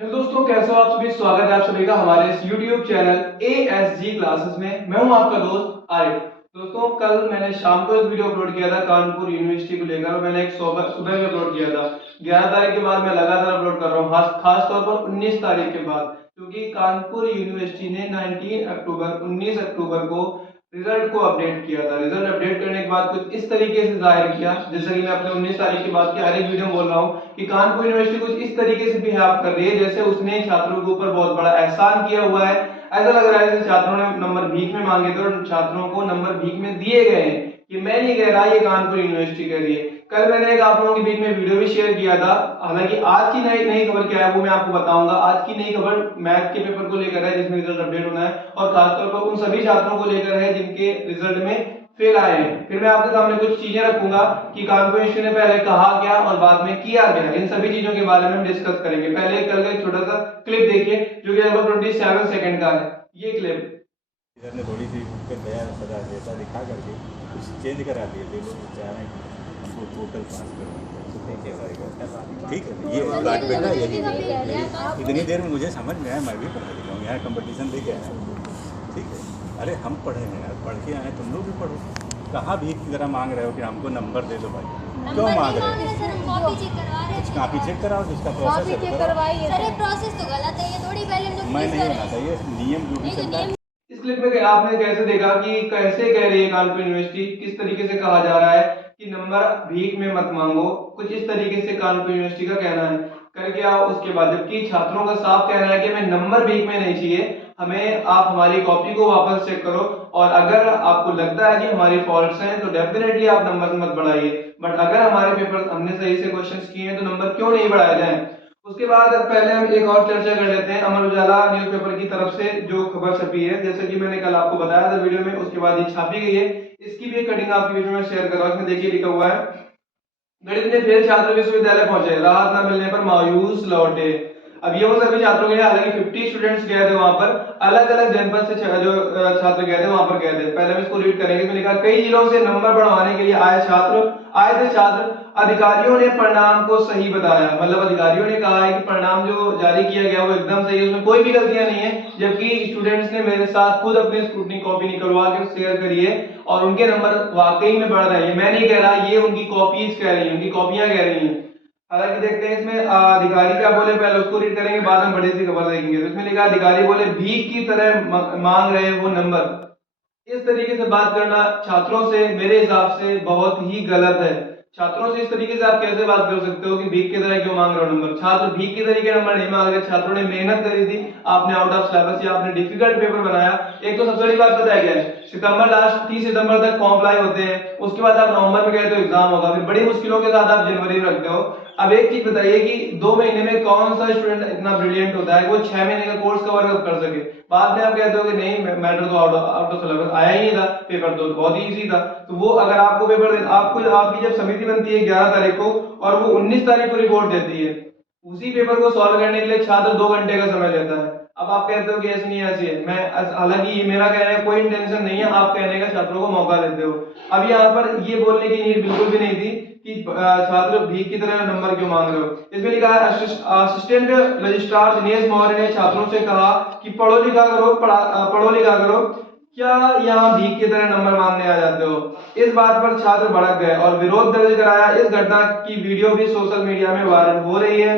Hello दोस्तों, कैसे हो आप सभी। स्वागत है आप सभी का हमारे इस YouTube चैनल ASG क्लासेस में। मैं हूं आपका दोस्त आरिफ। दोस्तों, कल मैंने शाम को एक वीडियो अपलोड किया था कानपुर यूनिवर्सिटी को लेकर और मैंने एक सुबह सुबह भी अपलोड किया था। 11 तारीख के बाद मैं लगातार अपलोड कर रहा हूँ, खास तौर पर 19 तारीख के बाद, क्योंकि कानपुर यूनिवर्सिटी ने 19 अक्टूबर को रिजल्ट को अपडेट किया था। रिजल्ट अपडेट करने के बाद कुछ इस तरीके से जाहिर किया, जैसे कि मैं अपने 19 तारीख के बाद की हर एक वीडियो में बोल रहा हूँ कि कानपुर यूनिवर्सिटी कुछ इस तरीके से बिहेव कर रही है जैसे उसने छात्रों के ऊपर बहुत बड़ा एहसान किया हुआ है। ऐसा लग रहा है जैसे छात्रों ने नंबर भीख में मांगे थे और छात्रों को नंबर भीख में दिए गए हैं। ये मैं नहीं कह रहा, ये कानपुर यूनिवर्सिटी कह रही है। कल मैंने एक आप लोगों के बीच में वीडियो भी शेयर किया था। हालांकि आज की नई नई खबर क्या है वो मैं आपको बताऊंगा। आज की नई खबर मैथ के पेपर को लेकर है जिसमें रिजल्ट अपडेट होना है और खासतौर पर उन सभी छात्रों को लेकर है जिनके रिजल्ट में फेल आए हैं। फिर मैं आपके सामने कुछ चीजें रखूंगा कि कानपुर यूनिवर्सिटी ने पहले कहा क्या और बाद में किया गया। इन सभी चीजों के बारे में हम डिस्कस करेंगे। पहले कल का एक छोटा सा क्लिप देखिए जो कि लगभग 27 सेकंड का है। ये क्लिप इधर ने थोड़ी सी उठ कर दया सजा देता दिखा करके कुछ चेंज करा दिए थे। लोग चाह रहे हैं कि हमको टोटल पास कर दिया। ठीक है, ये बात बेटा यही है। इतनी देर में मुझे समझ में आया, मैं भी पढ़ा लिखा हूँ, यहाँ कंपटीशन लेके आया। ठीक है, अरे हम पढ़े हैं यार, पढ़ के आए, तुम लोग भी पढ़ो। कहाँ भीख की तरह मांग रहे हो कि हमको नंबर दे दो भाई? क्यों मांग रहे हो? कॉपी चेक कराओ, जिसका प्रोसेस है। प्रोसेस तो गलत है, ये थोड़ी पहले मैं नहीं होना चाहिए नियम जो भी चलता है। इस क्लिप में आपने कैसे देखा कि कैसे कह रही है कानपुर यूनिवर्सिटी, किस तरीके से कहा जा रहा है कि नंबर भीख में मत मांगो। कुछ इस तरीके से कानपुर यूनिवर्सिटी का कहना है। करके आओ उसके बाद, जबकि छात्रों का साफ कहना है कि हमें नंबर भीख में नहीं चाहिए, हमें आप हमारी कॉपी को वापस चेक करो और अगर आपको लगता है कि हमारी फॉल्ट्स हैं तो डेफिनेटली आप नंबर मत बढ़ाइए। बट अगर हमारे पेपर हमने सही से क्वेश्चंस किए हैं तो नंबर क्यों नहीं बढ़ाए जाएं। उसके बाद पहले हम एक और चर्चा कर लेते हैं अमर उजाला न्यूज़पेपर की तरफ से जो खबर छपी है। जैसे कि मैंने कल आपको बताया था वीडियो में, उसके बाद ये छापी गई है। इसकी भी कटिंग आपके बीच में शेयर कर रहा हूं। इसमें देखिए लिखा हुआ है, गणित में फेल छात्र विश्वविद्यालय पहुंचे, राहत न मिलने पर मायूस लौटे। अब ये वो सभी छात्रों के लिए, हालांकि 50 स्टूडेंट्स गए थे वहां पर, अलग अलग जनपद से जो छात्र गए थे वहां पर गए थे। पहले हम इसको रीड करेंगे। इसमें लिखा, कई जिलों से नंबर बढ़वाने के लिए आए थे छात्र। अधिकारियों ने परिणाम को सही बताया। मतलब अधिकारियों ने कहा है कि परिणाम जो जारी किया गया वो एकदम सही है, उसमें कोई भी गलतियां नहीं है। जबकि स्टूडेंट्स ने मेरे साथ खुद अपनी स्क्रूटनी कॉपी निकलवा के शेयर करी है और उनके नंबर वाकई में बढ़ रहे हैं। मैं नहीं कह रहा, ये उनकी कॉपीज कह रही है, उनकी कॉपियां कह रही हैं। हालांकि देखते हैं इसमें अधिकारी क्या बोले, पहले उसको रीड करेंगे, बाद में बड़ी सी खबर देखेंगे। तो इसमें लिखा, अधिकारी बोले भीख की तरह मांग रहे वो नंबर। इस तरीके से बात करना छात्रों से मेरे हिसाब से बहुत ही गलत है। छात्रों से इस तरीके से आप कैसे बात कर सकते हो कि भीख की तरह क्यों मांग रहे हो नंबर। छात्र भीख की तरीके नंबर नहीं मांग रहे, छात्रों ने मेहनत करी थी, आपने आउट ऑफ सिलेबस या आपने डिफिकल्ट पेपर बनाया। एक तो सबसे बड़ी बात बताया गया है, सितंबर लास्ट 30 सितंबर तक फॉर्म अप्लाई होते हैं, उसके बाद आप नवंबर में गए तो एग्जाम होगा, फिर बड़ी मुश्किलों के साथ आप जनवरी में रखते हो। अब एक चीज बताइए कि 2 महीने में कौन सा स्टूडेंट इतना ब्रिलियंट होता है वो 6 महीने का कोर्स कवर कर सके। बाद में आप कहते हो कि नहीं मैटर तो आउट ऑफ सिलेबस आया ही नहीं था, पेपर तो बहुत ही इजी था। तो वो अगर आपको पेपर आपको आपकी जब समिति बनती है 11 तारीख को और वो 19 तारीख को रिपोर्ट देती है, उसी पेपर को सॉल्व करने के लिए छात्र 2 घंटे का समय लेता है। अब आप कहते हो कि ऐसी नहीं ऐसी है। मैं हालांकि ये मेरा कहने का कोई इंटेंशन नहीं है, आप कहने का छात्रों को मौका देते हो। अब यहाँ पर ये बोलने की नीड बिल्कुल भी नहीं थी कि छात्र भीख की तरह नंबर क्यों मांग रहे हो। इसमें लिखा है, असिस्टेंट रजिस्ट्रार दिनेश मौर्य ने छात्रों से कहा कि पढ़ो लिखा करो, क्या यहाँ भीख की तरह नंबर मांगने आ जाते हो। इस बात पर छात्र भड़क गए और विरोध दर्ज कराया। इस घटना की वीडियो भी सोशल मीडिया में वायरल हो रही है।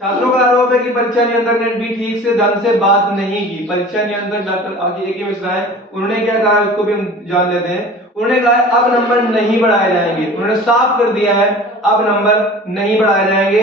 छात्रों का आरोप है कि परीक्षा नियंत्रक ने भी ठीक से ढंग से बात नहीं की। परीक्षा नियंत्रक डॉक्टर ए के मिश्रा है, उन्होंने क्या कहा उसको भी हम जान लेते हैं। उन्होंने कहा अब नंबर नहीं बढ़ाए जाएंगे, उन्होंने साफ कर दिया है अब नंबर नहीं बढ़ाए जाएंगे।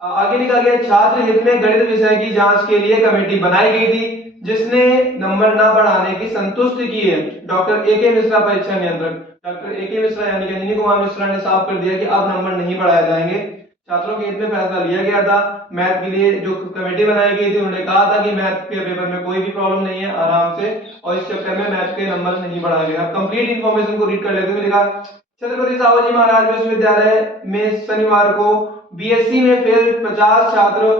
आगे लिखा गया, छात्र हित में गणित विषय की जांच के लिए कमेटी बनाई गई थी जिसने नंबर न बढ़ाने की संतुष्टि की है। डॉक्टर ए के मिश्रा परीक्षा नियंत्रक, डॉक्टर ए के मिश्रा यानी कि अंजनी कुमार मिश्रा ने साफ कर दिया कि अब नंबर नहीं बढ़ाए जाएंगे। छात्रों के हित में फैसला लिया गया था। मैथ के लिए जो कमेटी बनाई गई थी उन्होंने कहा था कि मैथ के पेपर में कोई भी प्रॉब्लम नहीं है, आराम से, और इस चक्कर में मैथ के नंबर नहीं बढ़ाए गए। अब कंप्लीट इंफॉर्मेशन को रीड कर लेते हैं। लिखा, छत्रपति साहूजी महाराज विश्वविद्यालय में शनिवार को बीएससी में फेल 50 छात्र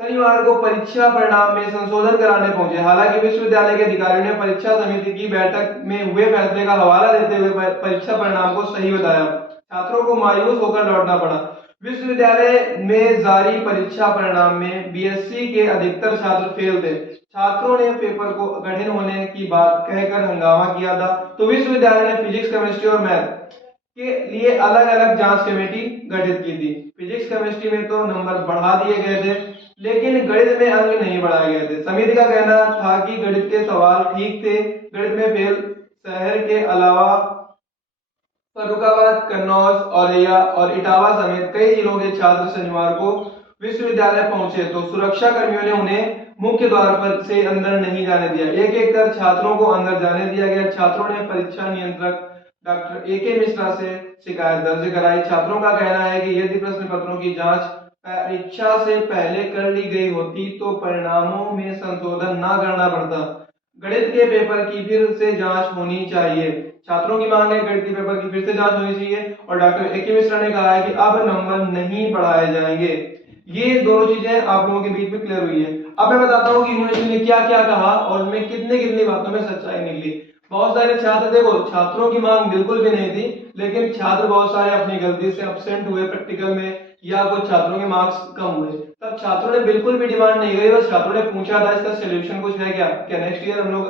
शनिवार को परीक्षा परिणाम में संशोधन कराने पहुंचे। हालांकि विश्वविद्यालय के अधिकारियों ने परीक्षा समिति की बैठक में हुए फैसले का हवाला देते हुए परीक्षा परिणाम को सही बताया। छात्रों को मायूस होकर लौटना पड़ा। विश्वविद्यालय में जारी परीक्षा परिणाम में बीएससी के अधिकतर छात्र फेल थे। छात्रों ने पेपर को कठिन होने की बात कहकर हंगामा किया था। तो विश्वविद्यालय ने फिजिक्स, केमिस्ट्री और मैथ के लिए अलग अलग जांच कमेटी गठित की थी। फिजिक्स केमिस्ट्री में तो नंबर बढ़ा दिए गए थे, लेकिन गणित में अंक नहीं बढ़ाए गए थे। समिति का कहना था कि गणित के सवाल ठीक थे। गणित में फेल शहर के अलावा फर्रुखाबाद, कन्नौज, औरैया और इटावा समेत कई जिलों के छात्र शनिवार को विश्वविद्यालय पहुंचे तो सुरक्षा कर्मियों ने उन्हें मुख्य द्वार पर से अंदर नहीं जाने दिया। एक एक कर छात्रों को अंदर जाने दिया गया। छात्रों ने परीक्षा नियंत्रक डॉक्टर AK मिश्रा से शिकायत दर्ज कराई। छात्रों का कहना है कि यदि प्रश्न पत्रों की जांच परीक्षा से पहले कर ली गई होती तो परिणामों में संशोधन न करना पड़ता। गणित के पेपर की फिर से जांच होनी चाहिए। छात्रों की मांग है गणित के पेपर की फिर से जांच होनी चाहिए। और डॉक्टर AK मिश्रा ने कहा है कि अब नंबर नहीं बढ़ाए जाएंगे। ये दोनों चीजें आप लोगों के बीच में क्लियर हुई है। अब मैं बताता हूँ कि यूनिवर्सिटी ने क्या क्या कहा और उनमें कितनी कितनी बातों में सच्चाई निकली। बहुत सारे छात्र, देखो छात्रों की मांग बिल्कुल भी नहीं थी, लेकिन छात्र बहुत सारे अपनी गलती से एब्सेंट हुए प्रैक्टिकल में या कुछ छात्रों के मार्क्स कम हुए। तब छात्रों ने बिल्कुल भी डिमांड नहीं करी, बस छात्रों ने पूछा था इसका सोल्यूशन कुछ है क्या नेक्स्ट ईयर हम लोग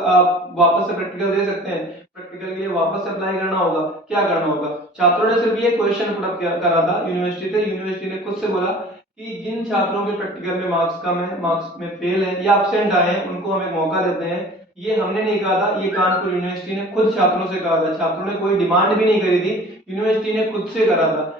वापस से प्रैक्टिकल दे सकते हैं, प्रैक्टिकल के लिए वापस से अप्लाई करना होगा, क्या करना होगा। छात्रों ने सिर्फ ये क्वेश्चन पुट अप करा था यूनिवर्सिटी से। यूनिवर्सिटी ने खुद से बोला कि जिन छात्रों के प्रैक्टिकल में मार्क्स कम है, मार्क्स में फेल है या एब्सेंट आए हैं, उनको हम एक मौका देते हैं। ये हमने नहीं कहा था, ये कानपुर यूनिवर्सिटी ने खुद छात्रों से कहा था। छात्रों ने कोई डिमांड भी नहीं करी थी, यूनिवर्सिटी ने खुद से करा था।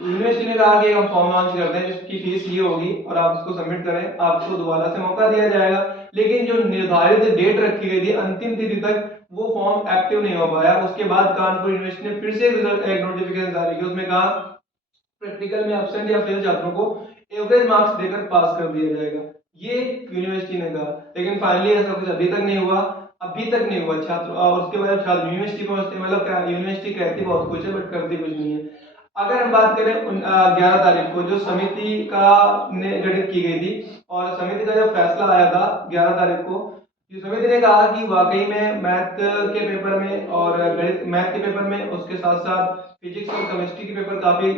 यूनिवर्सिटी ने कहा कि हम फॉर्म लॉन्च करते हैं जिसकी फीस ये होगी और आप इसको सबमिट करें, आपको दोबारा से मौका दिया जाएगा। लेकिन जो निर्धारित डेट रखी गई थी अंतिम तिथि तक, वो फॉर्म एक्टिव नहीं हो पाया। उसके बाद कानपुर यूनिवर्सिटी ने फिर से एक नोटिफिकेशन जारी किया। उसमें कहा प्रैक्टिकल में एब्सेंट या फेल छात्रों को एवरेज मार्क्स देकर पास कर दिया जाएगा, ये यूनिवर्सिटी ने कहा। लेकिन फाइनली ऐसा कुछ अभी तक नहीं हुआ, छात्र और उसके बाद छात्र यूनिवर्सिटी पहुंचते, मतलब यूनिवर्सिटी कहती बहुत कुछ है बट करती कुछ नहीं है। अगर हम बात करें 11 तारीख को जो समिति का गठित की गई थी और समिति का जो फैसला आया था 11 तारीख को, ये समिति ने कहा कि वाकई में मैथ के पेपर में और गणित मैथ के पेपर में, उसके साथ साथ फिजिक्स और केमिस्ट्री के पेपर काफी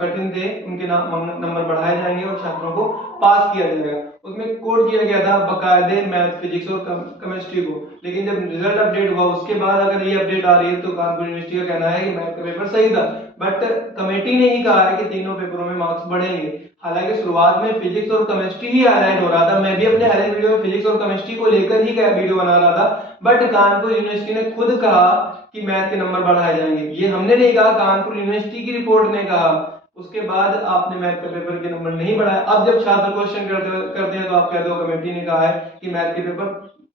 कठिन थे, उनके नंबर बढ़ाए जाएंगे और छात्रों को पास किया जाएगा। उसमें कोड किया गया था बकायदे मैथ, फिजिक्स और केमिस्ट्री को। लेकिन जब रिजल्ट अपडेट हुआ उसके बाद अगर ये अपडेट आ रही है तो कानपुर यूनिवर्सिटी का कहना है कि मैथ का पेपर सही था, बट कमेटी ने ही कहा है कि तीनों पेपरों में मार्क्स बढ़ेंगे। हालांकि शुरुआत में फिजिक्स और केमिस्ट्री ही हाईलाइट हो रहा था, मैं भी अपने हाईलाइट वीडियो में फिजिक्स और केमिस्ट्री को लेकर ही वीडियो बना रहा था, बट कानपुर यूनिवर्सिटी ने खुद कहा कि मैथ के नंबर बढ़ाए जाएंगे। ये हमने नहीं कहा, कानपुर यूनिवर्सिटी की रिपोर्ट ने कहा। उसके बाद आपने मैथ के पेपर के नंबर नहीं बढ़ाए। अब जब छात्र क्वेश्चन करते हैं तो आप कहते हो कमेटी ने कहा है कि मैथ के पेपर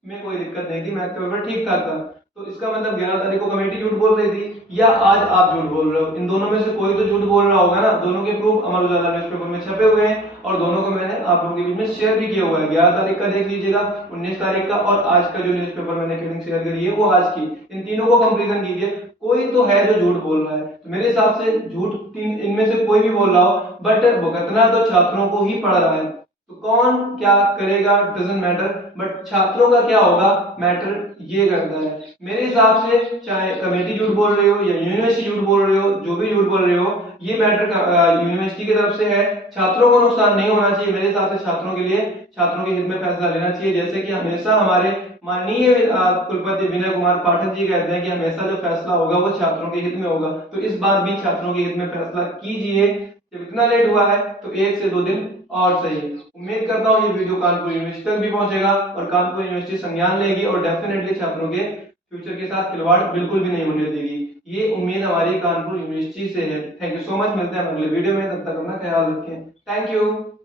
में कोई दिक्कत नहीं थी, मैथ का पेपर ठीक ठाक था। तो इसका मतलब 11 तारीख को कमेटी झूठ बोल रही थी या आज आप झूठ बोल रहे हो। इन दोनों में से कोई तो झूठ बोल रहा होगा ना। दोनों के प्रूफ अमर उजाला न्यूज़पेपर में छपे हुए हैं और दोनों को मैंने आप लोगों के बीच में शेयर भी किया हुआ है। 11 तारीख का देख लीजिएगा, 19 तारीख का, और आज का जो न्यूज़पेपर मैंने क्लिपिंग शेयर करी है वो आज की। इन तीनों को कंपैरिजन कीजिए, कोई तो है जो झूठ बोल रहा है। तो मेरे हिसाब से झूठ इनमें से कोई भी बोल रहा हो, बट भुगतना तो छात्रों को ही पड़ रहा है। तो कौन क्या करेगा डजंट मैटर, बट छात्रों का क्या होगा मैटर ये करता है। मेरे हिसाब से चाहे कमेटी झूठ बोल रही हो या यूनिवर्सिटी झूठ बोल रही हो, जो भी झूठ बोल रही हो, ये मैटर यूनिवर्सिटी की तरफ से है। छात्रों को नुकसान नहीं होना चाहिए। मेरे हिसाब से छात्रों के लिए, छात्रों के हित में फैसला लेना चाहिए। जैसे कि हमेशा हमारे माननीय कुलपति विनय कुमार पाठक जी कहते हैं कि हमेशा जो फैसला होगा वो छात्रों के हित में होगा। तो इस बार भी छात्रों के हित में फैसला कीजिए। जब इतना लेट हुआ है तो 1 से 2 दिन और सही। उम्मीद करता हूँ ये वीडियो कानपुर यूनिवर्सिटी तक भी पहुंचेगा और कानपुर यूनिवर्सिटी संज्ञान लेगी और डेफिनेटली छात्रों के फ्यूचर के साथ खिलवाड़ बिल्कुल भी नहीं होने देगी। ये उम्मीद हमारी कानपुर यूनिवर्सिटी से है। Thank you so much. मिलते हैं अगले वीडियो में, तब तक अपना ख्याल रखें। Thank you.